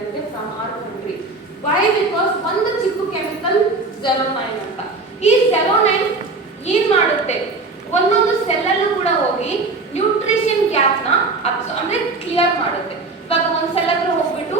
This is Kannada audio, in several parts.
ಅಂದ್ರೆ from our country why because ಒಂದು ಚಿಕ್ಕ ಕೆಮಿಕಲ್ ಜೆಲೋನೈನ್ ಅಂತ. ಈ ಜೆರೋನೈನ್ ಏನ್ ಮಾಡುತ್ತೆ? ಒಂದೊಂದು ಸೆಲ್ ಅಲ್ಲೂ ಕೂಡ ಹೋಗಿ ನ್ಯೂಟ್ರಿಷನ್ ಗ್ಯಾಪ್ನ ಅಂದ್ರೆ ಕ್ಲಿಯರ್ ಮಾಡುತ್ತೆ. ಇವಾಗ ಒಂದ್ ಸೆಲ್ ಹತ್ರ ಹೋಗ್ಬಿಟ್ಟು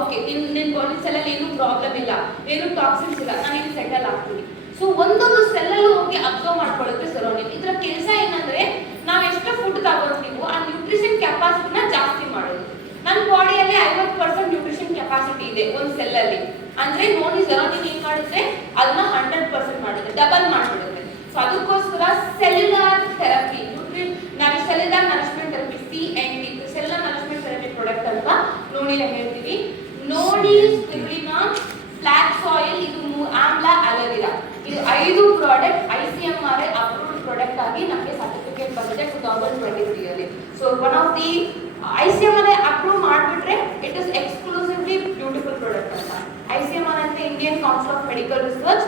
ಓಕೆ ನಿನ್ ನಿನ್ ಬಾಡಿ ಸೆಲ್ ಅಲ್ಲಿ ಏನು ಪ್ರಾಬ್ಲಮ್ ಇಲ್ಲ, ಏನು ಟಾಕ್ಸಿನ್ಸ್ ಇಲ್ಲ, ನಾನು ಇಲ್ಲಿ ಸೆಟಲ್ ಆಗ್ತೀನಿ. ಸೊ ಒಂದೊಂದು ಸೆಲ್ ಹೋಗಿ ಅಬ್ಸರ್ವ್ ಮಾಡ್ಕೊಳ್ಳುತ್ತೆ ಸೆರೋನಿನ್ ಇದರ ಕೆಲಸ ಏನಂದ್ರೆ ನಾವ್ ಎಷ್ಟು ಫುಡ್ ತಗೊಳ್ತೀವೋ ಆ ನ್ಯೂಟ್ರಿಷನ್ ಕೆಪಾಸಿಟಿನ ಜಾಸ್ತಿ ಮಾಡೋದು ನನ್ನ ಬಾಡಿಯಲ್ಲಿ ಐವತ್ತು ಪರ್ಸೆಂಟ್ ನ್ಯೂಟ್ರಿಷನ್ ಕೆಪಾಸಿಟಿ ಇದೆ ಒಂದು ಸೆಲ್ ಅಲ್ಲಿ. ಅಂದ್ರೆ ನೋಡಿ ಸೆರೋನಿನ್ ಏನ್ ಮಾಡುತ್ತೆ ಅದನ್ನ ಹಂಡ್ರೆಡ್ ಪರ್ಸೆಂಟ್ ಮಾಡುತ್ತೆ ಡಬಲ್ ಮಾಡ್ಬಿಡುತ್ತೆ. ಸೊ ಅದಕ್ಕೋಸ್ಕರ ಸೆಲ್ಯುಲಾರ್ ಥೆರಪಿ ನಾವು cellular nourishment therapy C N T cellular nourishment therapy product ಅಂತ ನೋಡಿನ ಹೇಳ್ತೀವಿ. ನೋಡಿ ಸ್ಪಿರುಲಿನಾ ಫ್ಲಾಕ್ಸ್ ಆಯಿಲ್ ಇದು ಆಮ್ಲ ಅಲೋವೆರಾ ಇದು ಐದು product I C M R I approved product ಆಗಿ ನಮಗೆ ಸರ್ಟಿಫಿಕೇಟ್ ಬಂದಿದೆ two thousand twenty ತ್ರೀಯಲ್ಲಿ so one of the I C M R I approve ಮಾಡಿಬಿಟ್ರೆ it is exclusively beautiful product ಅಂತ ಐ ಸಿ ಎಂ ಆರ್ ಅಂತ Indian council of medical research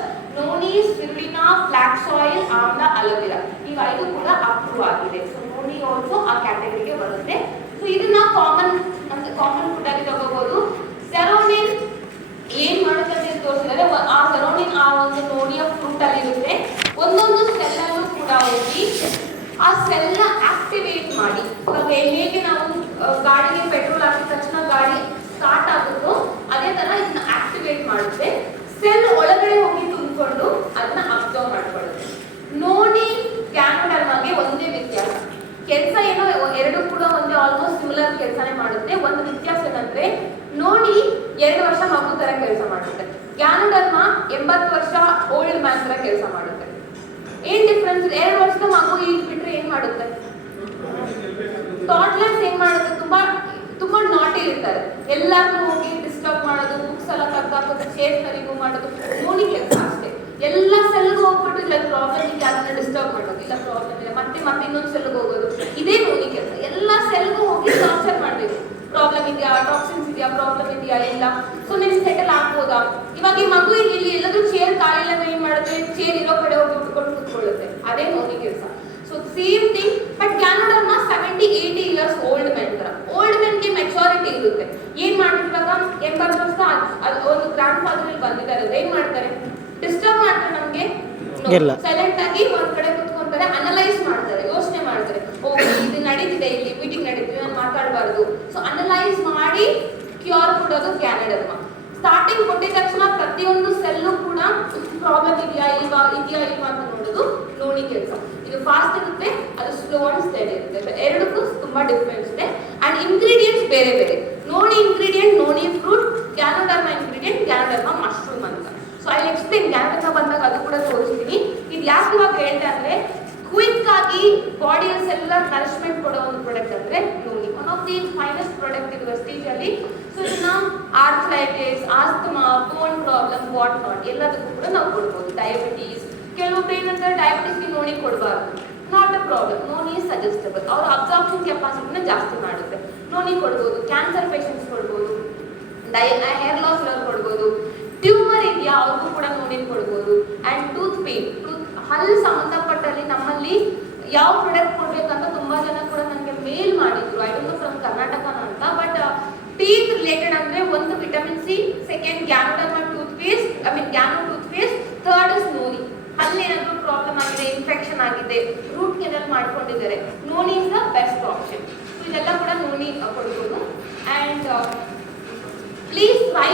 noni spirulina flax oil amla, aloe vera ಐದು ಕೂಡ ಅಪ್ರೂವ್ ಆಗಿದೆ. ಸೊ ನೋನಿ ಆಲ್ಸೋ ಆ ಕ್ಯಾಟಗರಿಗೆ ಬರುತ್ತೆ. ಸೊ ಇದನ್ನ ಕಾಮನ್ ಅಂದ್ರೆ ಕಾಮನ್ ಫುಡ್ ಆಗಿ ತಗೋಬಹುದು ಸೆರೋನಿನ್ ಏನ್ ಮಾಡುತ್ತೆ ಅಂತ ತೋರಿಸಿದ್ರೆ ಆ ಸೆರೋನಿನ್ ಆ ಒಂದು ನೋಡಿಯ ಫ್ರೂಟ್ ಅಲ್ಲಿ ಇರುತ್ತೆ. ಒಂದೊಂದು ಸೆಲ್ ಕೂಡ ಹೋಗಿ ಆ ಸೆಲ್ನ ಆಕ್ಟಿವೇಟ್ ಮಾಡಿ. ಹೇಗೆ ನಾವು ಗಾಡಿಗೆ ಪೆಟ್ರೋಲ್ ಹಾಕಿದ ತಕ್ಷಣ ಗಾಡಿ ಸ್ಟಾರ್ಟ್ ಆಗುತ್ತೋ ಅದೇ ತರ ಇದನ್ನ ಆಕ್ಟಿವೇಟ್ ಮಾಡುತ್ತೆ ಸೆಲ್ ಒಳಗಡೆ ಹೋಗಿ ತುಂಬಿಕೊಂಡು ಅದನ್ನ ಅಬ್ಸರ್ವ್ ಮಾಡ್ಕೊಳ್ಳುತ್ತೆ ನೋಡಿ ಕ್ಯಾನೋಡರ್ಮಾಗೆ ಒಂದೇ ವ್ಯತ್ಯಾಸ ಕೆಲಸ ಏನೋ ಎರಡು ಕೂಡ ಒಂದೇ ಆಲ್ಮೋಸ್ಟ್ ಸಿಮಿಲರ್ ಕೆಲಸನೇ ಮಾಡುತ್ತೆ. ಒಂದು ವ್ಯತ್ಯಾಸ ಏನಂದ್ರೆ, ನೋಡಿ ಎರಡು ವರ್ಷ ಮಗು ತರ ಕೆಲಸ ಮಾಡುತ್ತೆ. ಗ್ಯಾನೋಡರ್ಮ ಎಂಬತ್ತು ವರ್ಷ ಓಲ್ಡ್ ಮ್ಯಾನ್ ತರ ಕೆಲಸ ಮಾಡುತ್ತೆ. ಏನ್ ಡಿಫ್ರೆನ್ಸ್ ಎರಡು ವರ್ಷದ ಮಗು ಈಗ ಬಿಟ್ರೆ ಏನ್ ಮಾಡುತ್ತೆ? ಟಾಟ್ಲರ್ಸ್ ಏನ್ ಮಾಡುತ್ತೆ? ತುಂಬಾ ತುಂಬಾ ನಾಟಿ ಇರ್ತಾರೆ. ಎಲ್ಲಾರು ಹೋಗಿ ಡಿಸ್ಟರ್ಬ್ ಮಾಡೋದು ಬುಕ್ಸ್ ಎಲ್ಲ ತಗ್ದಾಕೋದು ಚೇರ್ ರಿಮೂವ್ ಮಾಡೋದು, ನೋಡಿ ಕೆಲಸ ಅಷ್ಟೇ. ಎಲ್ಲ ಸೆಲ್ಗೆ ಹೋಗ್ಬಿಟ್ಟು ಇಲ್ಲ ಪ್ರಾಬ್ಲಮ್ ಇದೆ ಅದನ್ನ ಡಿಸ್ಟರ್ಬ್ ಮಾಡೋದು. ಇಲ್ಲ ಪ್ರಾಬ್ಲಮ್ ಇಲ್ಲ. ಮತ್ತೆ ಮತ್ತೆ ಇನ್ನೊಂದು ಸೆಲ್ಗೆ ಹೋಗೋದು. ಇದೇ ನೋಡಿ ಕೆಲಸ ಎಲ್ಲ ಸೆಲ್ಗೂ ಹೋಗಿ ಟಾರ್ಚರ್ ಮಾಡಬೇಕು ಪ್ರಾಬ್ಲಮ್ ಇದೆಯಾ ಟಾಕ್ಸಿನ್ಸ್ ಇದೆಯಾ ಪ್ರಾಬ್ಲಮ್ ಇದೆಯಾ ಇಲ್ಲ. ಸೊ ನಿಮ್ ಸೆಟಲ್ ಆಗ್ಬೋದ? ಇವಾಗ ಈ ಮಗು ಇಲ್ಲಿ ಇಲ್ಲಿ ಎಲ್ಲದೂ ಚೇರ್ ಕಾಲಿಲ್ಲ ಏನ್ ಮಾಡುತ್ತೆ ಚೇರ್ ಇರೋ ಕಡೆ ಹೋಗಿ ಉಟ್ಕೊಂಡು ಕೂತ್ಕೊಳ್ಳುತ್ತೆ. ಅದೇ ನೋಡಿ ಕೆಲಸ. So same thing but ಕ್ಯಾನಡರ್ನ seventy eighty years old men ತರ. ಓಲ್ಡ್ ಮೆನ್ಗೆ ಮೆಚುರಿಟಿ ಇರುತ್ತೆ. ಏನ್ ಮಾಡಿರುವಾಗ ಎಂಬತ್ತು ವರ್ಷ ಒಂದು ಗ್ರ್ಯಾಂಡ್ ಫಾದರ್ ಬಂದಿದ್ದಾರೆ. ಅವ್ರು ಏನ್ ಮಾಡ್ತಾರೆ? ಡಿಸ್ಟರ್ಬ್ ಮಾಡ್ತಾರೆ ನಮ್ಗೆ? ಸೆಲೆಕ್ಟ್ ಸೈಲೆಂಟ್ ಆಗಿ ಒಂದ್ ಕಡೆ ಕುತ್ಕೊಂತಾರೆ ಅನಲೈಸ್ ಮಾಡ್ತಾರೆ ಯೋಚನೆ ಮಾಡ್ತಾರೆ. ಓ ಇದು ನಡೀತಿದೆ ಇಲ್ಲಿ ಮೀಟಿಂಗ್ ನಡೀತಿದೆ ನಾನು ಮಾತಾಡಬಾರ್ದು. ಸೊ ಅನಲೈಸ್ ಮಾಡಿ ಕ್ಯೂರ್ ಕೊಡೋದು ಕ್ಯಾನಡರ್ಮ ಸ್ಟಾರ್ಟಿಂಗ್ ಕೊಟ್ಟಿದ ತಕ್ಷಣ ಪ್ರತಿಯೊಂದು ಸೆಲ್ಲು ಕೂಡ ಪ್ರಾಬ್ಲಮ್ ಇದೆಯಾ ಇಲ್ವಾ ಇದೆಯಾ ಇಲ್ವಾ ಅಂತ ನೋಡೋದು ನೋಡಿ ಕೆಲಸ. ಇದು ಫಾಸ್ಟ್ ಇರುತ್ತೆ, ಅದು ಸ್ಲೋ ಅಂಡ್ ಸ್ಟಡಿ ಇರುತ್ತೆ. ಎರಡಕ್ಕೂ ತುಂಬಾ ಡಿಫ್ರೆನ್ಸ್ ಇದೆ. ಅಂಡ್ ಇಂಗ್ರೀಡಿಯೆಂಟ್ಸ್ ಬೇರೆ ಬೇರೆ. ನೋಡಿ ಇಂಗ್ರೀಡಿಯೆಂಟ್ ನೋಡಿ fruit ganoderma ingredient ganoderma mushroom ಅಂತ. ಸೊ ಐ ಎಕ್ಸ್ಪ್ಲೇನ್ ಗ್ಯಾನೋಡರ್ಮ ಬಂದಾಗ ಅದು ಕೂಡ ತೋರಿಸ್ತೀನಿ. ಇದು ಯಾಕೆ ಇವಾಗ ಹೇಳ್ತಾ ಅಂದ್ರೆ ಕ್ವಿಕ್ ಆಗಿ ಬಾಡಿಯಲ್ಲಿ ಎಲ್ಲ ನರಿಶ್ಮೆಂಟ್ ಕೊಡೋ ಒಂದು ಪ್ರಾಡಕ್ಟ್ ಅಂದ್ರೆ, ನೋಡಿ one of the finest product ಇದು ಸ್ಟೇಜ್ ಅಲ್ಲಿ ಸೊ ಇದನ್ನ arthritis asthma bone problem what not ಎಲ್ಲದಕ್ಕೂ ಕೂಡ ನಾವು ಕೊಡ್ಬೋದು. ಡಯಾಬಿಟೀಸ್ ಕೆಲವೊಬ್ರು ಏನಂತಾರೆ ಡಯಾಬಿಟೀಸ್ಗೆ ನೋಡಿ ಕೊಡಬಾರ್ದು. Not a problem noni suggestable ಅವ್ರ ಅಬ್ಸಾರ್ಪ್ಷನ್ ಕೆಪಾಸಿಟಿನ ಜಾಸ್ತಿ ಮಾಡುತ್ತೆ. ನೋನಿ ಕೊಡ್ಬೋದು. ಕ್ಯಾನ್ಸರ್ ಪೇಷಂಟ್ಸ್ ಕೊಡ್ಬೋದು. ಡೈ ಹೇರ್ ಲಾಸ್ ಇರೋರು ಕೊಡ್ಬೋದು. ಟ್ಯೂಮರ್ ಇದೆಯಾ, ಅವ್ರಿಗೂ ಕೂಡ ನೋನಿ ಕೊಡ್ಬೋದು. ಆ್ಯಂಡ್ ಟೂತ್ ಪೇನ್ ಟೂತ್ ಹಲ್ಲು ಸಂಬಂಧಪಟ್ಟಲ್ಲಿ ನಮ್ಮಲ್ಲಿ ಯಾವ ಪ್ರಾಡಕ್ಟ್ ಕೊಡಬೇಕಂತ ತುಂಬಾ ಜನ ಕೂಡ ನನಗೆ ಮೇಲ್ ಮಾಡಿದ್ರು. ಐ ಡೋಂಟ್ ನೋ ಫ್ರಮ್ ಕರ್ನಾಟಕನ ಅಂತ ಬಟ್ ಟೀತ್ ರಿಲೇಟೆಡ್ ಅಂದ್ರೆ ಒಂದು vitamin C second ganoderma toothpaste I mean gano toothpaste third is noni ಅಲ್ಲಿ ಏನಾದರೂ ಪ್ರಾಬ್ಲಮ್ ಆಗಿದೆ ಇನ್ಫೆಕ್ಷನ್ ಆಗಿದೆ. ರೂಟ್ ಕೆನಲ್ ಮಾಡ್ಕೊಂಡಿದ್ದಾರೆ. Noni is the best option ಇದೆಲ್ಲ ಕೂಡ ನೋನಿ ಕೊಡ್ಬೋದು. And please try